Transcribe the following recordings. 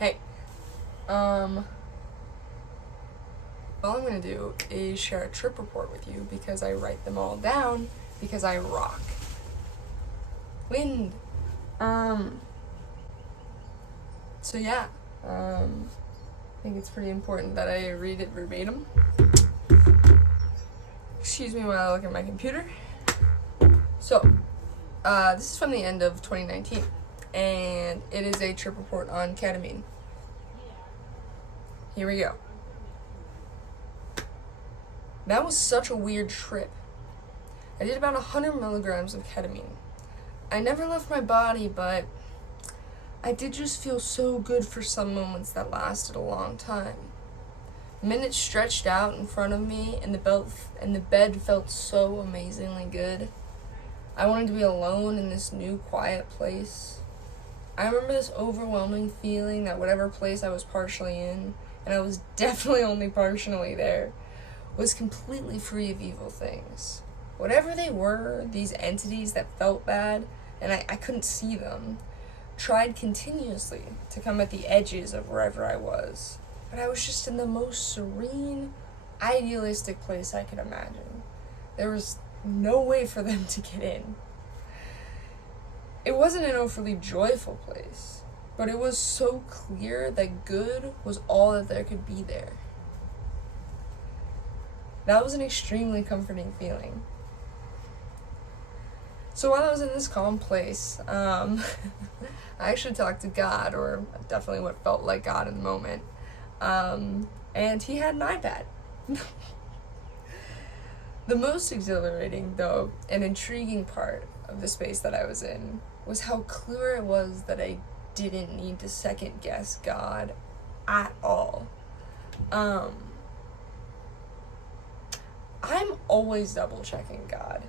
Hey, all I'm gonna do is share a trip report with you because I write them all down because I rock. Wind. So yeah, I think it's pretty important that I read it verbatim. Excuse me while I look at my computer. So, this is from the end of 2019, and it is a trip report on ketamine. Here we go. That was such a weird trip. I did about 100 milligrams of ketamine. I never left my body, but I did just feel so good for some moments that lasted a long time. Minutes stretched out in front of me, and the bed felt so amazingly good. I wanted to be alone in this new quiet place. I remember this overwhelming feeling that whatever place I was partially in, and I was definitely only partially there, was completely free of evil things. Whatever they were, these entities that felt bad, and I couldn't see them, tried continuously to come at the edges of wherever I was. But I was just in the most serene, idealistic place I could imagine. There was no way for them to get in. It wasn't an overly joyful place, but it was so clear that good was all that there could be there. That was an extremely comforting feeling. So while I was in this calm place, I actually talked to God, or definitely what felt like God in the moment, and he had an iPad. The most exhilarating, though, and intriguing part of the space that I was in was how clear it was that I didn't need to second guess God at all. I'm always double checking God.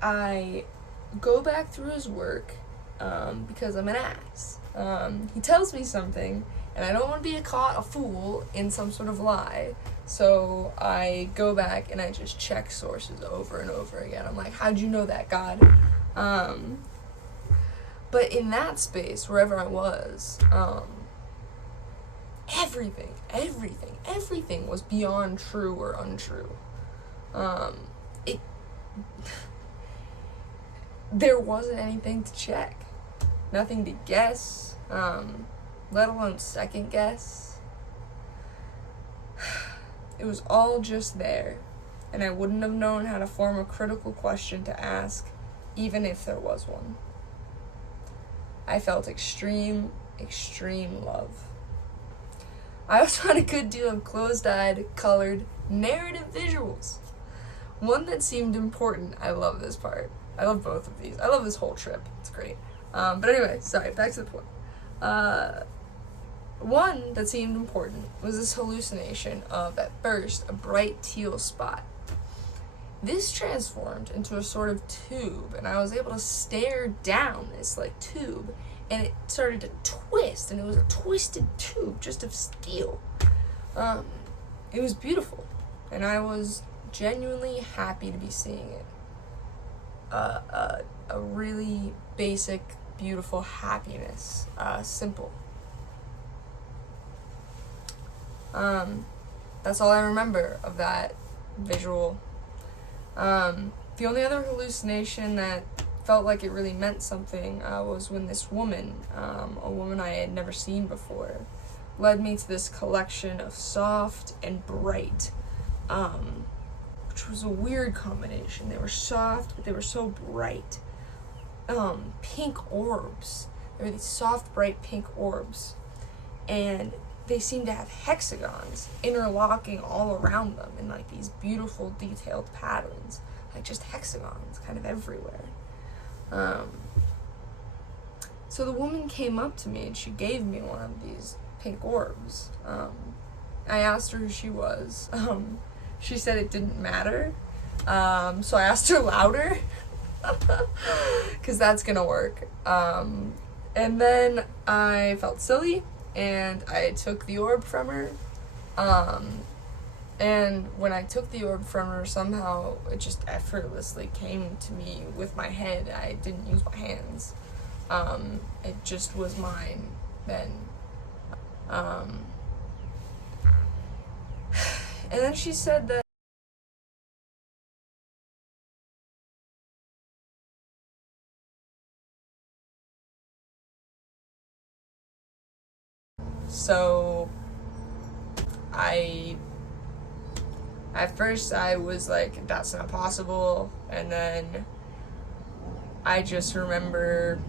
I go back through his work because I'm an ass. He tells me something, and I don't want to be caught a fool in some sort of lie. So I go back and I just check sources over and over again. I'm like, how'd you know that, God? But in that space, wherever I was, everything was beyond true or untrue. There wasn't anything to check, nothing to guess, let alone second guess. It was all just there, and I wouldn't have known how to form a critical question to ask, even if there was one. I felt extreme love. I also had a good deal of closed-eyed, colored, narrative visuals. One that seemed important. I love this part. I love both of these. I love this whole trip. It's great. But anyway, sorry, back to the point. One that seemed important was this hallucination of, at first, a bright teal spot. This transformed into a sort of tube, and I was able to stare down this, tube, and it started to twist, and it was a twisted tube, just of steel. It was beautiful, and I was genuinely happy to be seeing it. A really basic, beautiful happiness. Simple. That's all I remember of that visual. The only other hallucination that felt like it really meant something was when this woman, a woman I had never seen before, led me to this collection of soft and bright, which was a weird combination. They were soft, but they were so bright. Pink orbs. There were these soft, bright pink orbs. And they seemed to have hexagons interlocking all around them in these beautiful, detailed patterns. Just hexagons kind of everywhere. So the woman came up to me and she gave me one of these pink orbs. I asked her who she was. She said it didn't matter. So I asked her louder, because that's gonna work. And then I felt silly, and I took the orb from her. And when I took the orb from her, somehow it just effortlessly came to me with my head. I didn't use my hands. It just was mine then. And then she said that so at first I was like, that's not possible, and then I just remember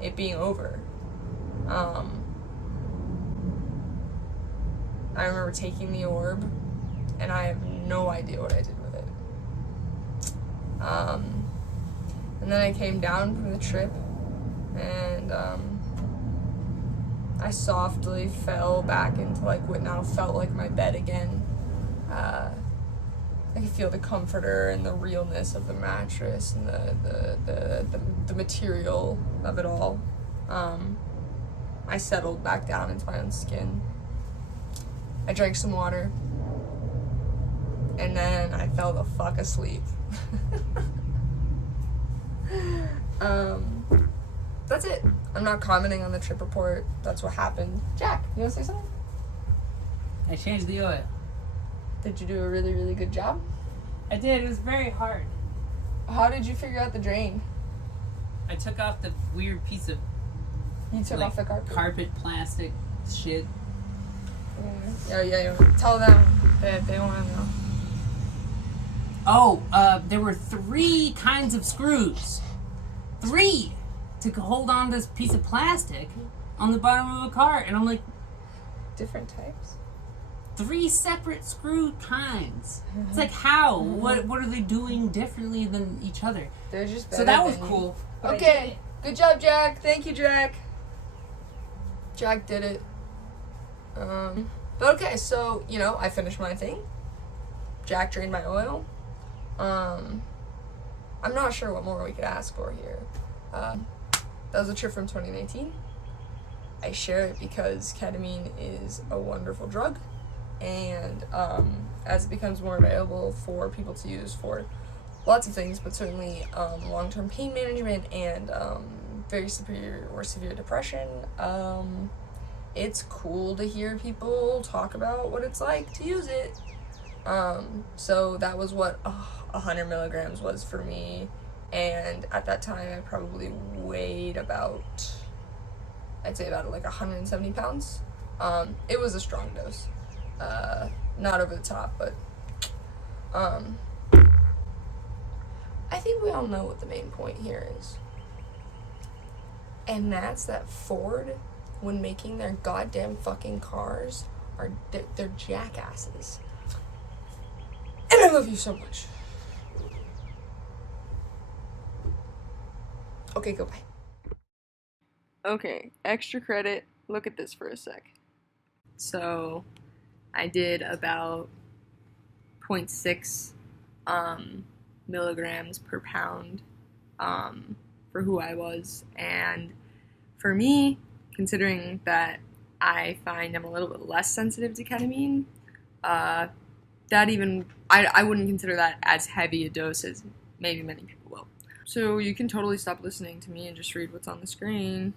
it being over. I remember taking the orb, and I have no idea what I did with it. And then I came down from the trip, and I softly fell back into like what now felt like my bed again. I could feel the comforter and the realness of the mattress and the material of it all. I settled back down into my own skin. I drank some water, and then I fell the fuck asleep. That's it. I'm not commenting on the trip report. That's what happened. Jack, you want to say something? I changed the oil. Did you do a really, really good job? I did. It was very hard. How did you figure out the drain? I took off the weird piece of You took off the carpet. Plastic shit. Yeah. Tell them that they want to know. Oh, there were 3 kinds of screws. 3 to hold on to this piece of plastic on the bottom of a car. And I'm like... Different types? 3 separate screw kinds. It's like, how? What are they doing differently than each other? They're just better. So that was cool. Okay. Good job, Jack. Thank you, Jack. Jack did it. But okay, so, I finished my thing. Jack drained my oil. I'm not sure what more we could ask for here. That was a trip from 2019. I share it because ketamine is a wonderful drug, and as it becomes more available for people to use for lots of things, but certainly long-term pain management and very severe or severe depression, it's cool to hear people talk about what it's like to use it. So that was what 100 milligrams was for me, and at that time I probably weighed about, I'd say about like 170 pounds. It was a strong dose, not over the top, but I think we all know what the main point here is, and that's that Ford, when making their goddamn fucking cars, they're jackasses. And I love you so much. Okay, goodbye. Okay, extra credit. Look at this for a sec. So, I did about 0.6 milligrams per pound for who I was. And for me, considering that I find I'm a little bit less sensitive to ketamine, I wouldn't consider that as heavy a dose as maybe many people will. So you can totally stop listening to me and just read what's on the screen.